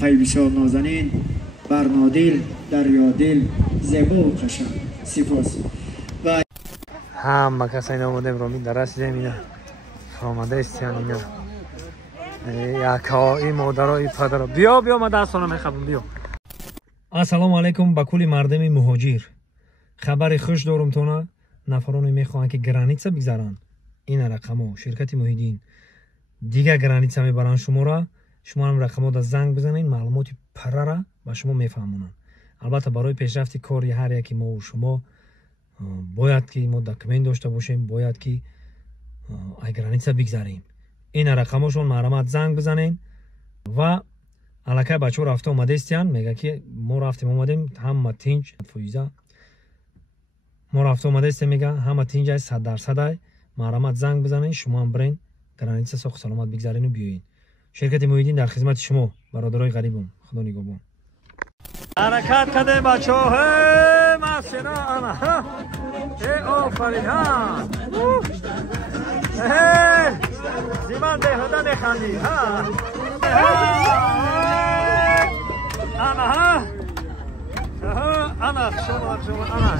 های بسیار نازنین، برنادل، دریادل، زیبا و قشنگ. سپاس. و همه کسایی نامودیم رو در رسیدیم اینا آمده استیان اینا یکا ای مادر ای پدر بیا ما دستانو میخوابم بیا. السلام علیکم به کل مردم مهاجر. خبر خوش دارم تونه. نفرانی میخواهند که گرانیتسا بگذارن این رقمو شرکت محیدین دیگه گرانیتسا میبرن شما را. شما هم رقمو دا زنگ بزنین معلومات پره را به شما میفهمونن. البته برای پیشرفت کاری هر یکی ما و شما باید که ما دکمنت داشته باشیم، باید که گرانیتسا بگذاریم. این رقمشون مرامت زنگ بزنین و الکه بچه رفته اومده استیان میگه که ما رفتیم اومدیم همه تینج فویزه ما رفته اومده استیان میگه همه تینج 100% مرامت زنگ بزنین شما هم برین گرانیتسا ساخت سلامت بگذارین و بیاین. شرکت محیدین در خدمت شما برادرای غریبم. خدا نگهبان. حرکت کرده بچه ها مسینا انا ای آفرین ها زیمان بهده میخندی ها انا ها انا شما انا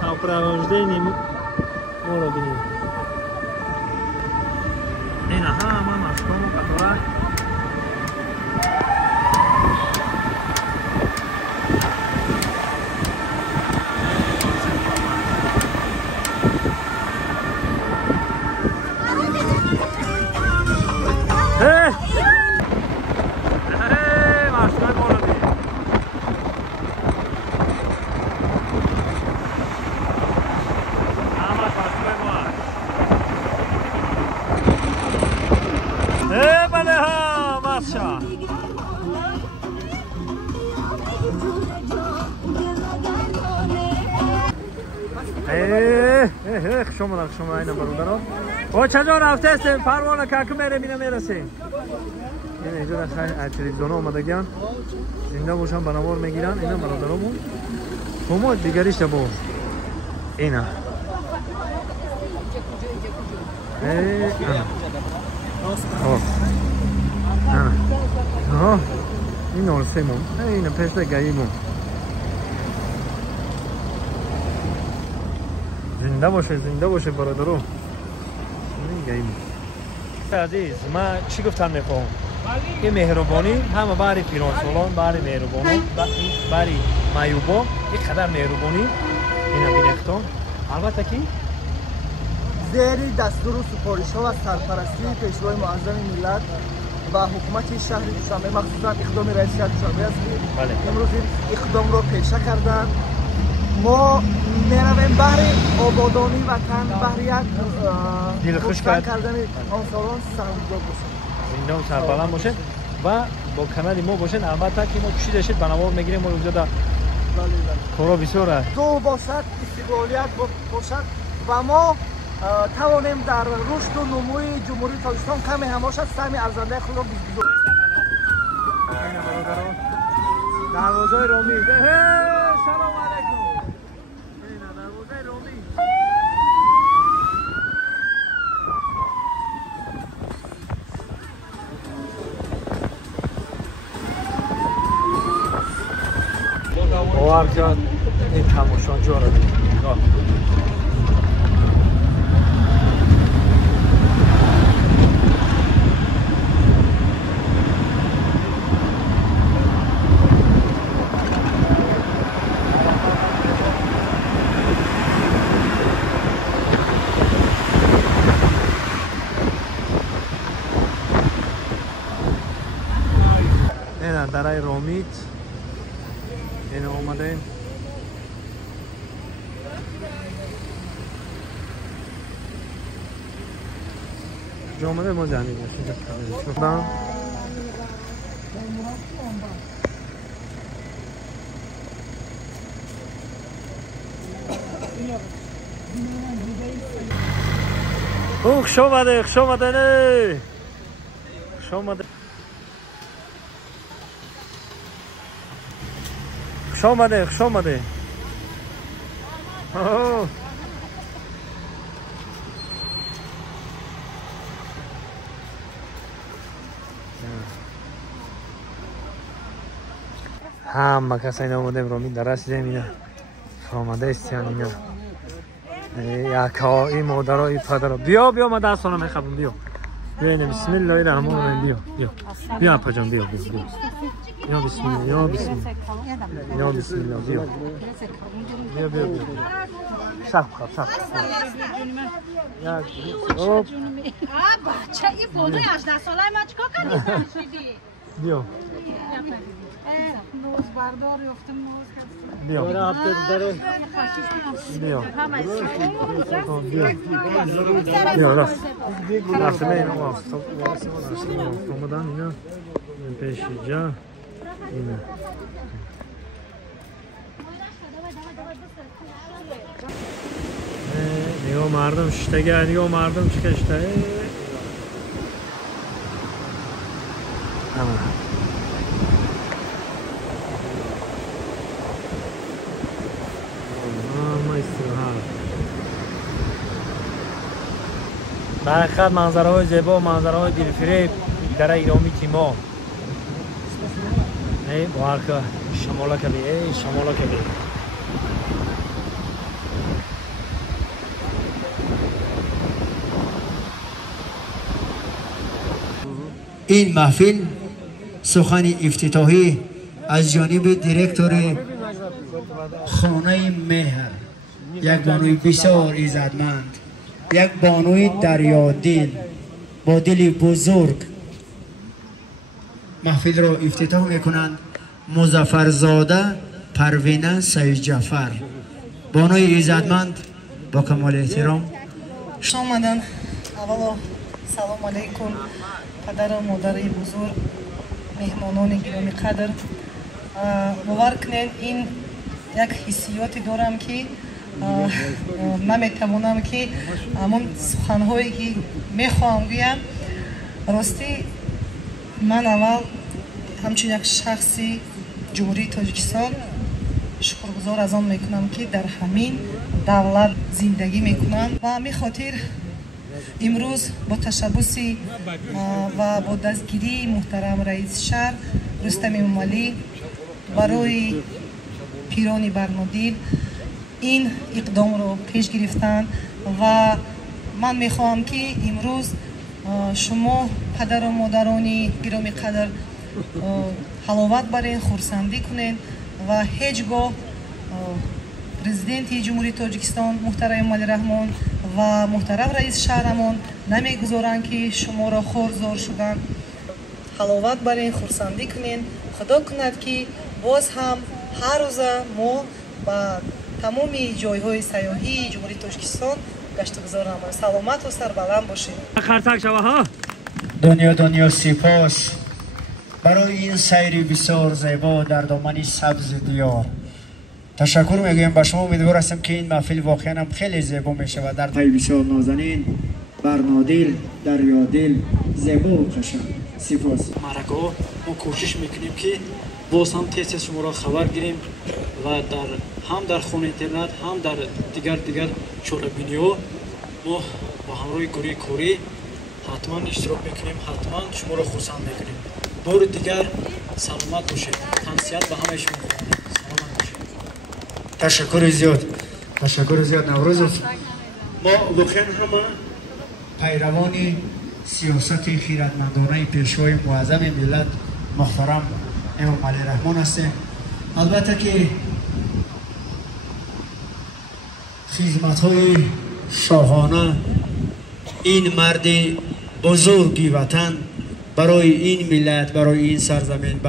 ساپراوژدینیم ما رو بینیم این همه مشکام و قطاره شما اینا برادران و چجا رفته استیم پروانه که میره میرسیم این اینجا در تلویزیون آمدگیان زنده باشن بنوار میگیرن اینا برادرامون همه دیگریش با اینا این نورسیمون اینا پشت گاییمون زنده باشه برادرو. عزیز من چی گفتم میخوام این مهربانی همه باری پیرانسولان باری مهربانی باری مایوبا یک قدر مهربانی این بینختان البته که زیر دستور و سفارش ها و سرپرستی پیشوای معظم ملت و حکومت شهر دوشنبه مخصوصا اقدام رئیس شهر دوشنبه است که امروز اقدام را پیشه کردن. ما میرویم بحر آبادانی وطن بحر یک دلخوش کردن آنسالان سهمگذار باشیم زنده و سربلند باشید و با کانال ما باشید. البته که ما کشیده شد بنوار میگیریم ما اونجا در کارا بسیار است دو باشد استقلالیت باشد و ما توانیم در رشد و نموی جمهوری تاجیکستان کمی هم باشد سهم ارزنده خود را بگذاریم. دروازه رامی سلام علیکم. آوار جان این تماشا جا را بید این درای رومید این اومده جامعه ما زنی باشید خوش آمده نه. خوش آمده. خوش آمده خوش آمده. همه کسایی نامودیم رو می درست زمینه فرامده استیان اینا یکا ای مادر ها ای پدر ها. بیا من دستانه میخوابم. بیا اینه بسم الله الرحمن الرحیم. بیا اپا جان بیا بسم الله بسم الله بیا شب خواب بچه این بانوی 18 ساله من چکا کنیدن شدی؟ بیا نوز بردار یافتم نوز کردم. بیا راست رفته به اینا آمدن اینا پیش جا اینا نگاه مردم شتگه نگاه مردم چکشته همه برخط منظره های زیبا و منظره های دلفریب در ایرامی تیما ای بارکه شمالا کبی این محفل سخن افتتاحی از جانب دیرکتور خانه مهر، یک بانوی بسیار عزتمند، یک بانوی دریادل با دل بزرگ محفل را افتتاح میکنند. مظفرزاده پروینه سید جعفر، بانوی عزتمند با کمال احترام. خوش آمدن. اولا سلام علیکم پدر و مادر بزرگ، مهمانان گرامی قدر. باور کنین این یک حسیاتی دارم که نمیتوانم که همون سخنهایی که میخواهم گویم. راستی من اول همچون یک شخصی جمهوری تاجیکستان شکرگزار از آن میکنم که در همین دولت زندگی میکنم و می خاطر امروز با تشبس و با دستگیری محترم رئیس شهر رستم امامعلی برای پیران برنادیل این اقدام رو پیش گرفتند و من میخواهم که امروز شما پدر و مادران گرامی قدر حلاوت برین، خورسندی کنین و هیچگاه پرزیدنت جمهوری تاجیکستان محترم امامعلی رحمان و محترم رئیس شهرمان نمیگذارند که شما را خورزار شدن. حلاوت برین، خورسندی کنین. خدا کند که باز هم هر روز ما با تمامی جایهای سیاحی جمهوری تاجیکستان گشت گذار نماییم. سلامت و سربلند باشید. خرتک شوه ها. دنیا سپاس برای این سیر بسیار زیبا در دامن سبز دیار. تشکر میگویم به شما. امیدوار هستم که این محفل واقعا هم خیلی زیبا میشه و در پای بسیار نازنین، برنادل، دریادل، زیبا و قشنگ. سپاس. معرکه ها ما کوشش میکنیم که باز هم تیز شما را خبر گیریم و هم در خانه اینترنت هم در دیگر چالبینی ها ما با همراه کوری حتما اشتراک میکنیم، حتما شما را خرسند میکنیم. بار دیگر سلامت باشید. تنسیت به همه شما میکنم. سلامت باشید. تشکر زیاد نوروز. ما واقعا همه پیروان سیاست خیرتمندانه پیشوای معظم ملت محترم امامعلی رحمان هستیم. البته که خدمت‌های شاهانه این مرد بزرگی وطن برای این ملت، برای این سرزمین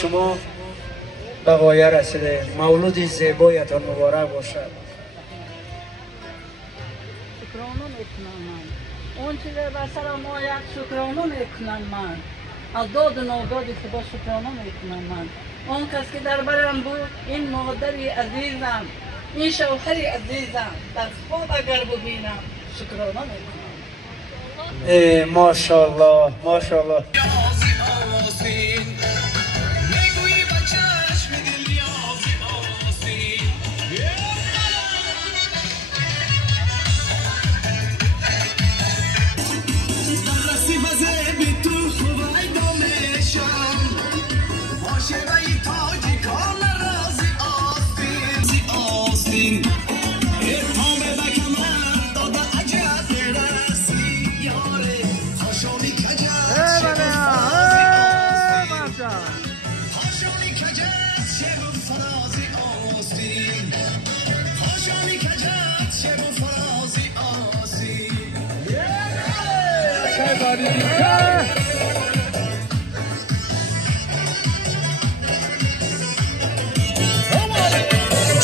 شما به غایه رسیده. مولود زیبایتان مبارک باشد. شکرانه میکنم من. اون چیز به سر ما یک شکرانه میکنم من. از داد و ناداد خدا شکرانه میکنم من. اون کس که در برم بود، این مادری عزیزم، این شوهری عزیزم، در خواب اگر ببینم شکرانه میکنم. ماشاءالله ماشاءالله.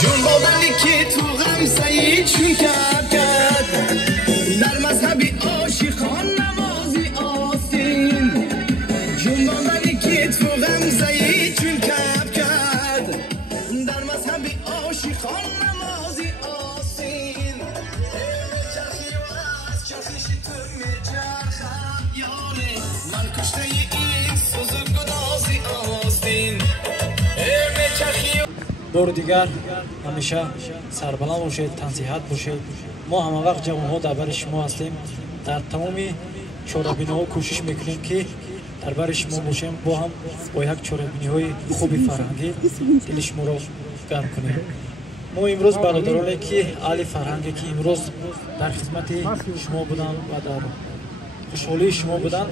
جون بابلی که تو غمزه‌ای چون کرد در مذهبی عاشقان نمازی آستین. جون بابلی که تو غمزه‌ای چون کرد در مذهبی عاشقان نمازی آستین. چرخی و از چرخشی تو میچرخم یاره من کشته این سوزو گدازی آستین. بار دیگر همیشه سربلند باشید، تنصیحت باشید. ما همه وقت جوان‌ها در بر شما هستیم. در تمام چاره‌بینی‌ها کوشش میکنیم که در بر شما باشیم. با هم با یک چاره‌بینی‌های خوبی فرهنگی دل شما را گرم کنیم. ما امروز برادرانی که اهل فرهنگی که امروز در خدمت شما بودن و در خوشحالی شما بودن،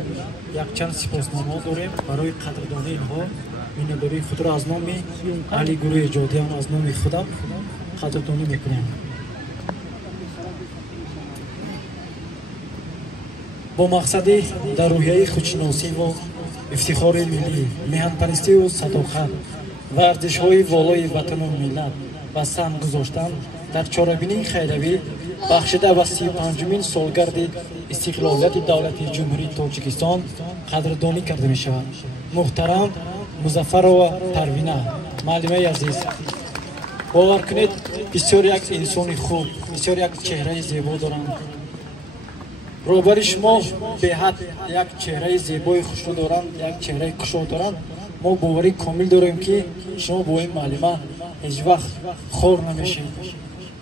یک چند سپاسنامه داریم برای قدردانی اینها. مینه‌داری خود را از نام اهل گروه جادیان از نام خودم قدردانی میکنیم. با مقصد در روحیه خودشناسی و افتخار ملی، میهن‌پرستی و صداقت و ارزش‌های والای وطن و ملت و سهم گذاشتن در چاره‌بینی خیروی بخشیده و 35مین سالگرد استقلالیت دولت جمهوری تاجیکستان قدردانی کرده می شود. محترم مظفر و پروینه معلمه عزیز، باور کنید بسیار یک انسان خوب، بسیار یک چهره زیبا دارند. роҳбари шумо беҳад як чеҳраи зебои хушрӯ доранд, як чеҳраи кушод доранд. мо боварӣ комил дорем ки шумо бо ин муаллима ҳеҷ вақт хор намешед.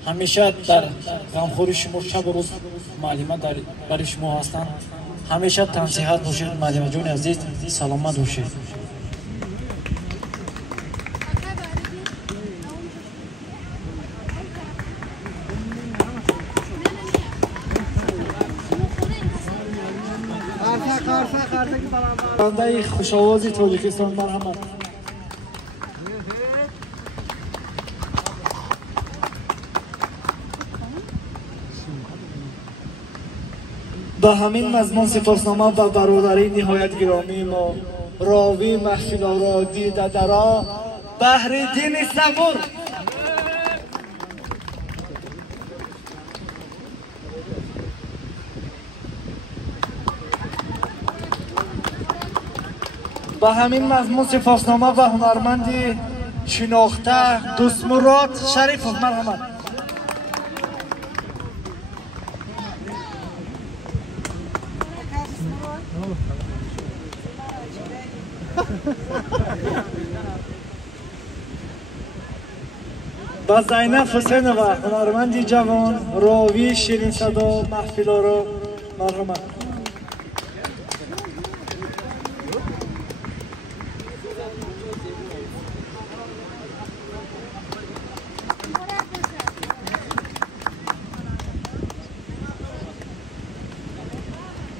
ҳамеша дар ғамхори шумо шабу рӯз муаллима бари шумо ҳастанд. ҳамеша тансиҳат бошед муаллимаҷони азиз, саломат бошед. бандаи хушовози тоҷикистон марҳамат. ба ҳамин мазмун сипоснома ба бародари ниҳоят гиромии мо рови маҳфилоро дидадаро баҳриддини сабур ба ҳамин мазмун сипоснома ба ҳунарманди шинохта дӯстмурод Шарифов марҳамат. ба Зайнаб Ҳусейнова ҳунарманди ҷавон рови ширинсадо маҳфилоро марҳамат.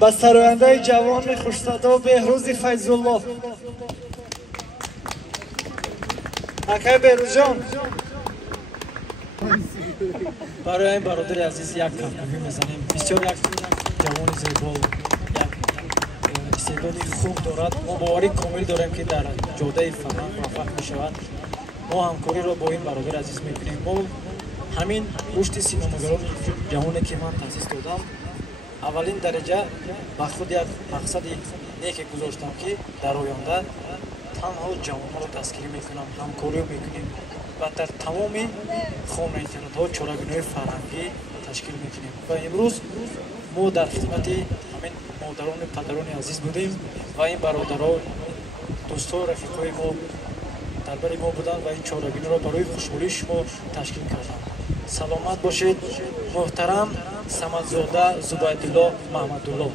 ба сарояндаи ҷавони хушсадо Беҳрӯзи Файзулло. акай Беҳрӯзҷон, барои ин бародари азиз як кафкафӣ мезанем. бисёр як ҷавони зебо, як истеъдоди хуб дорад. мо боварӣ комил дорем ки дар ҷодаи фарҳанг муваффақ мешавад. мо ҳамкориро бо ин бародари азиз мекунем. мо ҳамин рушди синемогарони ҷавоне ки ман таъсис додам, аввалин дараҷа ба худ як мақсади неке гузоштам ки дар оянда танҳо ҷавонҳоро дастгирӣ мекунам, ҳамкориро мекунем ва дар тамоми хона интернетҳо чорабинои фарҳангӣ ташкил мекунем. ва имрӯз мо дар хидмати ҳамин модарони падарони азиз будем ва ин бародаро дӯстҳо рафиқои мо дар бари мо буданд ва ин чорабиноро барои хушҳолии шумо ташкил кардам. саломат бошед. муҳтарам Самадзода Зубайдулло Маҳмадулло.